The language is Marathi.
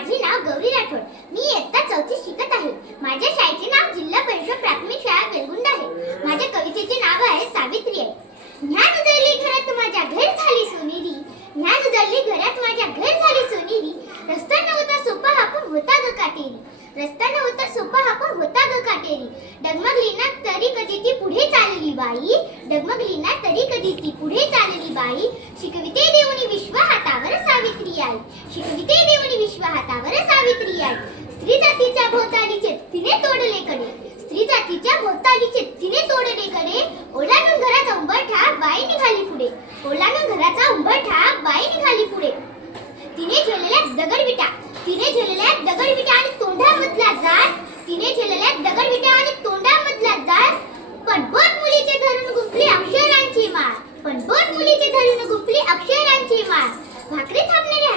माझे नाव गौरी राठोड. मी इयत्ता 4थी शिकत आहे. माझ्या शाळेचे नाव जिल्हा परिषद प्राथमिक शाळा बेलगुंड आहे. माझ्या कवितेचे नाव आहे सावित्री आई. ज्ञान उजळली घरात माझ्या घर झाली सोनेरी. ज्ञान उजळली घरात माझ्या घर झाली सोनेरी. रस्ता नव्हता सोपा हा पण होता ग काटेरी. रस्ता नव्हता सोपा हा पण होता ग काटेरी. डगमगली ना तरी कधी ती पुढे चालली बाई. डगमगली ना तरी कधी ती पुढे चालली बाई. शिकविते देऊनी विश्व हातावर सावित्री आई. शिकविते देऊनी विश्व हातावर सावित्री आई. स्त्री जातीच्या भोवतालीचे तिने तोडले कडे. स्त्री जातीच्या भोवतालीचे तिने तोडले कडे. ओलांडून घराचा उंबरठा बाई निघाली पुढे. ओलांडून घराचा उंबरठा बाई निघाली पुढे. तिने झेललेल्या दगडविटा. तिने झेललेल्या दगडविटा आणि तोंडामधला जाळ. तिने झेललेल्या दगडविटा आणि तोंडामधला जाळ. पण बोट मुलीचे धरून गुंफली अक्षरांची माळ. पण बोट मुलीचे धरून गुंफली अक्षरांची माळ. भाकरी थापणाऱ्या